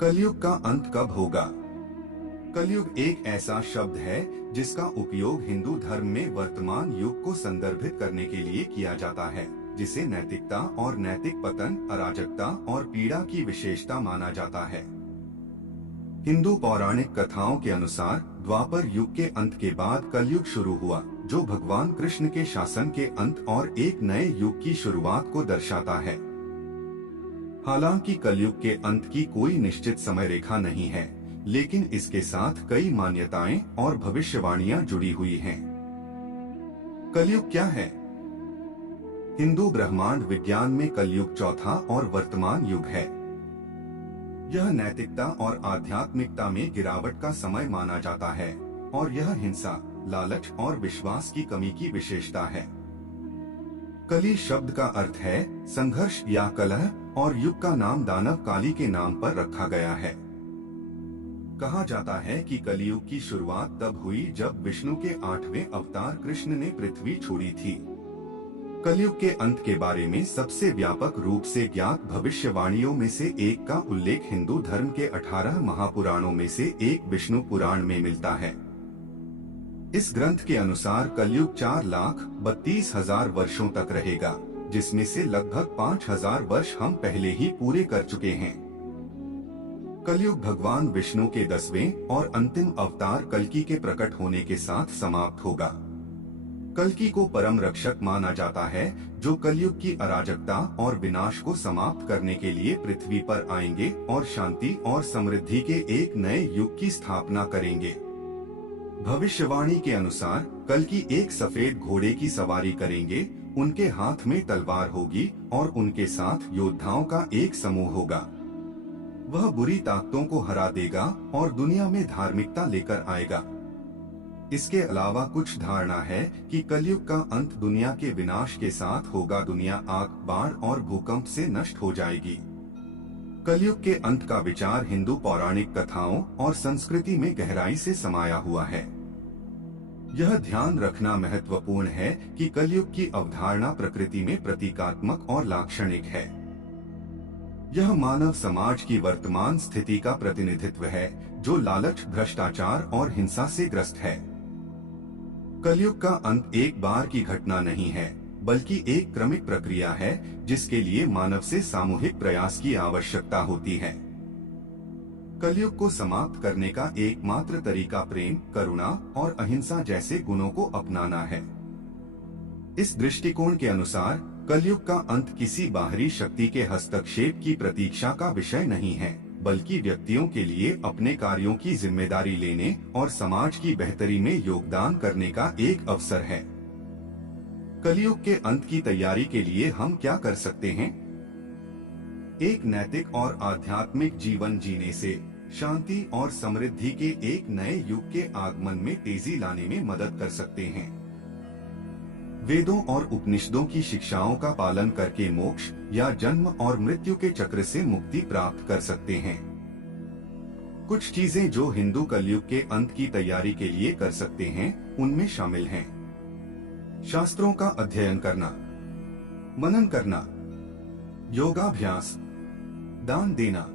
कलयुग का अंत कब होगा? कलयुग एक ऐसा शब्द है जिसका उपयोग हिंदू धर्म में वर्तमान युग को संदर्भित करने के लिए किया जाता है, जिसे नैतिकता और नैतिक पतन, अराजकता और पीड़ा की विशेषता माना जाता है। हिंदू पौराणिक कथाओं के अनुसार द्वापर युग के अंत के बाद कलयुग शुरू हुआ, जो भगवान कृष्ण के शासन के अंत और एक नए युग की शुरुआत को दर्शाता है। हालांकि कलयुग के अंत की कोई निश्चित समय रेखा नहीं है, लेकिन इसके साथ कई मान्यताएं और भविष्यवाणियां जुड़ी हुई हैं। कलयुग क्या है? हिंदू ब्रह्मांड विज्ञान में कलयुग चौथा और वर्तमान युग है। यह नैतिकता और आध्यात्मिकता में गिरावट का समय माना जाता है और यह हिंसा, लालच और विश्वास की कमी की विशेषता है। कली शब्द का अर्थ है संघर्ष या कलह और युग का नाम दानव काली के नाम पर रखा गया है। कहा जाता है कि कलियुग की शुरुआत तब हुई जब विष्णु के 8वें अवतार कृष्ण ने पृथ्वी छोड़ी थी। कलयुग के अंत के बारे में सबसे व्यापक रूप से ज्ञात भविष्यवाणियों में से एक का उल्लेख हिंदू धर्म के 18 महापुराणों में से एक विष्णु पुराण में मिलता है। इस ग्रंथ के अनुसार कलयुग 4,32,000 वर्षों तक रहेगा, जिसमें से लगभग 5,000 वर्ष हम पहले ही पूरे कर चुके हैं। कलयुग भगवान विष्णु के 10वें और अंतिम अवतार कल्कि के प्रकट होने के साथ समाप्त होगा। कल्कि को परम रक्षक माना जाता है, जो कलयुग की अराजकता और विनाश को समाप्त करने के लिए पृथ्वी पर आएंगे और शांति और समृद्धि के एक नए युग की स्थापना करेंगे। भविष्यवाणी के अनुसार कल्कि एक सफेद घोड़े की सवारी करेंगे, उनके हाथ में तलवार होगी और उनके साथ योद्धाओं का एक समूह होगा। वह बुरी ताकतों को हरा देगा और दुनिया में धार्मिकता लेकर आएगा। इसके अलावा कुछ धारणा है कि कलयुग का अंत दुनिया के विनाश के साथ होगा। दुनिया आग, बाढ़ और भूकंप से नष्ट हो जाएगी। कलयुग के अंत का विचार हिंदू पौराणिक कथाओं और संस्कृति में गहराई से समाया हुआ है। यह ध्यान रखना महत्वपूर्ण है कि कलयुग की अवधारणा प्रकृति में प्रतीकात्मक और लाक्षणिक है। यह मानव समाज की वर्तमान स्थिति का प्रतिनिधित्व है, जो लालच, भ्रष्टाचार और हिंसा से ग्रस्त है। कलयुग का अंत एक बार की घटना नहीं है, बल्कि एक क्रमिक प्रक्रिया है, जिसके लिए मानव से सामूहिक प्रयास की आवश्यकता होती है। कलयुग को समाप्त करने का एकमात्र तरीका प्रेम, करुणा और अहिंसा जैसे गुणों को अपनाना है। इस दृष्टिकोण के अनुसार कलयुग का अंत किसी बाहरी शक्ति के हस्तक्षेप की प्रतीक्षा का विषय नहीं है, बल्कि व्यक्तियों के लिए अपने कार्यों की जिम्मेदारी लेने और समाज की बेहतरी में योगदान करने का एक अवसर है। कलयुग के अंत की तैयारी के लिए हम क्या कर सकते हैं? एक नैतिक और आध्यात्मिक जीवन जीने से शांति और समृद्धि के एक नए युग के आगमन में तेजी लाने में मदद कर सकते हैं। वेदों और उपनिषदों की शिक्षाओं का पालन करके मोक्ष या जन्म और मृत्यु के चक्र से मुक्ति प्राप्त कर सकते हैं। कुछ चीजें जो हिंदू कलयुग के अंत की तैयारी के लिए कर सकते हैं, उनमें शामिल हैं: शास्त्रों का अध्ययन करना, मनन करना, योगाभ्यास, दान देना,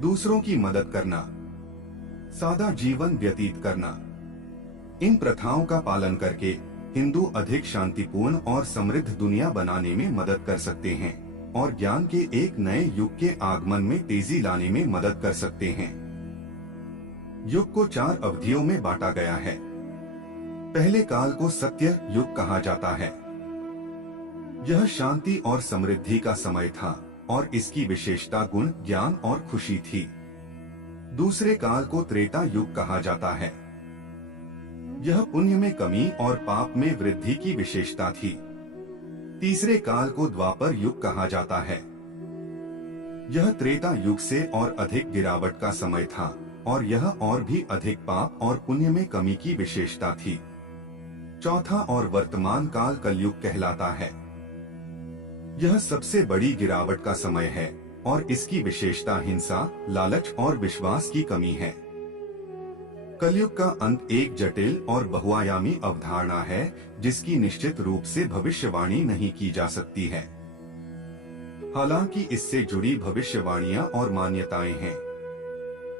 दूसरों की मदद करना, सादा जीवन व्यतीत करना। इन प्रथाओं का पालन करके हिंदू अधिक शांतिपूर्ण और समृद्ध दुनिया बनाने में मदद कर सकते हैं और ज्ञान के एक नए युग के आगमन में तेजी लाने में मदद कर सकते हैं। युग को 4 अवधियों में बांटा गया है। पहले काल को सत्य युग कहा जाता है। यह शांति और समृद्धि का समय था और इसकी विशेषता गुण, ज्ञान और खुशी थी। दूसरे काल को त्रेता युग कहा जाता है। यह पुण्य में कमी और पाप में वृद्धि की विशेषता थी। तीसरे काल को द्वापर युग कहा जाता है। यह त्रेता युग से और अधिक गिरावट का समय था और यह और भी अधिक पाप और पुण्य में कमी की विशेषता थी। चौथा और वर्तमान काल कलयुग कहलाता है। यह सबसे बड़ी गिरावट का समय है और इसकी विशेषता हिंसा, लालच और विश्वास की कमी है। कलयुग का अंत एक जटिल और बहुआयामी अवधारणा है, जिसकी निश्चित रूप से भविष्यवाणी नहीं की जा सकती है। हालांकि इससे जुड़ी भविष्यवाणियां और मान्यताएं हैं,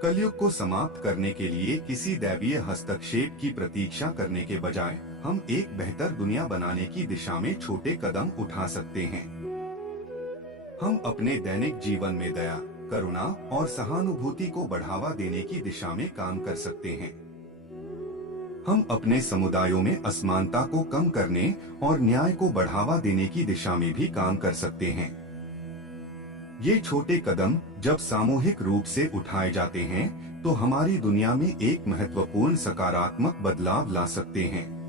कलयुग को समाप्त करने के लिए किसी दैवीय हस्तक्षेप की प्रतीक्षा करने के बजाय हम एक बेहतर दुनिया बनाने की दिशा में छोटे कदम उठा सकते हैं। हम अपने दैनिक जीवन में दया, करुणा और सहानुभूति को बढ़ावा देने की दिशा में काम कर सकते हैं। हम अपने समुदायों में असमानता को कम करने और न्याय को बढ़ावा देने की दिशा में भी काम कर सकते हैं। ये छोटे कदम जब सामूहिक रूप से उठाए जाते हैं तो हमारी दुनिया में एक महत्वपूर्ण सकारात्मक बदलाव ला सकते हैं।